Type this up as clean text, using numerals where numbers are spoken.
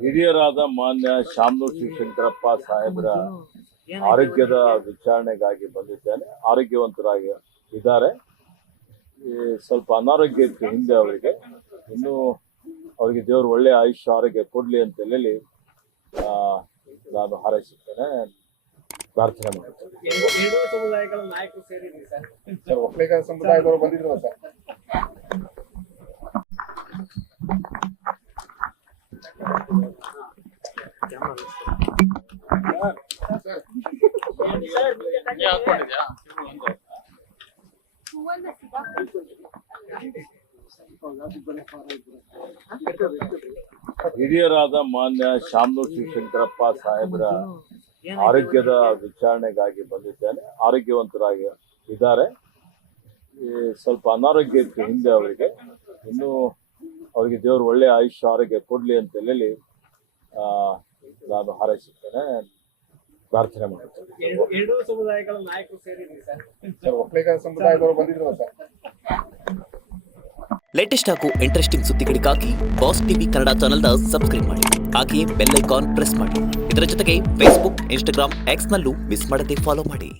ಹಿರಿಯರಾದ ಮಾನ್ಯ ಶಾಮನೂರು ಶಿವಶಂಕರಪ್ಪ ಸಾಹೇಬರ ಆರೋಗ್ಯದ ವಿಚಾರಣೆಗಾಗಿ ಬಂದಿದ್ದೇನೆ. ಆರೋಗ್ಯವಂತರಾಗಿ ಇದ್ದಾರೆ. ಸ್ವಲ್ಪ ಅನಾರೋಗ್ಯ ಇತ್ತು ಹಿಂದೆ ಅವರಿಗೆ. ಇನ್ನೂ ಅವರಿಗೆ ದೇವರು ಒಳ್ಳೆಯ ಆಯುಷ್ಯ ಆರೋಗ್ಯ ಕೊಡಲಿ ಅಂತ ಹೇಳಿ ನಾನು ಹಾರೈಸುತ್ತೇನೆ, ಪ್ರಾರ್ಥನೆ ಮಾಡುತ್ತೇನೆ. ಎರಡೂ ಸಮುದಾಯಗಳ ನಾಯಕರು ಸೇರಿದ್ರಿ ಸರ್, ಒಕ್ಕಲಿಗ ಸಮುದಾಯದವರು ಬಂದಿದ್ರು ಸರ್. ಹಿರಿಯರಾದ ಮಾನ್ಯ ಶಾಮನೂರು ಶಿವಶಂಕರಪ್ಪ ಸಾಹೇಬರ ಆರೋಗ್ಯದ ವಿಚಾರಣೆಗಾಗಿ ಬಂದಿದ್ದೇನೆ. ಆರೋಗ್ಯವಂತರಾಗಿ ಇದ್ದಾರೆ. ಸ್ವಲ್ಪ ಅನಾರೋಗ್ಯ ಇತ್ತು ಹಿಂದೆ ಅವರಿಗೆ. ಇನ್ನೂ ಅವರಿಗೆ ದೇವರು ಒಳ್ಳೆಯ ಆಯುಷ್ಯ ಆರೋಗ್ಯ ಕೊಡಲಿ ಅಂತ ಹೇಳಿ ನಾನು ಹಾರೈಸುತ್ತೇನೆ, ಪ್ರಾರ್ಥನೆ ಮಾಡುತ್ತೇನೆ. ಎರಡೂ ಸಮುದಾಯಗಳ ನಾಯಕರು ಸೇರಿದ್ರಿ ಸರ್, ಒಕ್ಕಲಿಗ ಸಮುದಾಯದವರು ಬಂದಿದ್ರು ಸರ್. ಲೇಟೆಸ್ಟ್ ಹಾಗೂ ಇಂಟ್ರೆಸ್ಟಿಂಗ್ ಸುದ್ದಿಗಳಿಗಾಗಿ ಬಾಸ್ ಟಿವಿ ಕನ್ನಡ ಚಾನೆಲ್ನ ಸಬ್ಸ್ಕ್ರೈಬ್ ಮಾಡಿ. ಹಾಗೆಯೇ ಬೆಲ್ ಐಕಾನ್ ಪ್ರೆಸ್ ಮಾಡಿ. ಇದರ ಜೊತೆಗೆ ಫೇಸ್ಬುಕ್, ಇನ್ಸ್ಟಾಗ್ರಾಮ್, ಎಕ್ಸ್ನಲ್ಲೂ ಮಿಸ್ ಮಾಡದೆ ಫಾಲೋ ಮಾಡಿ.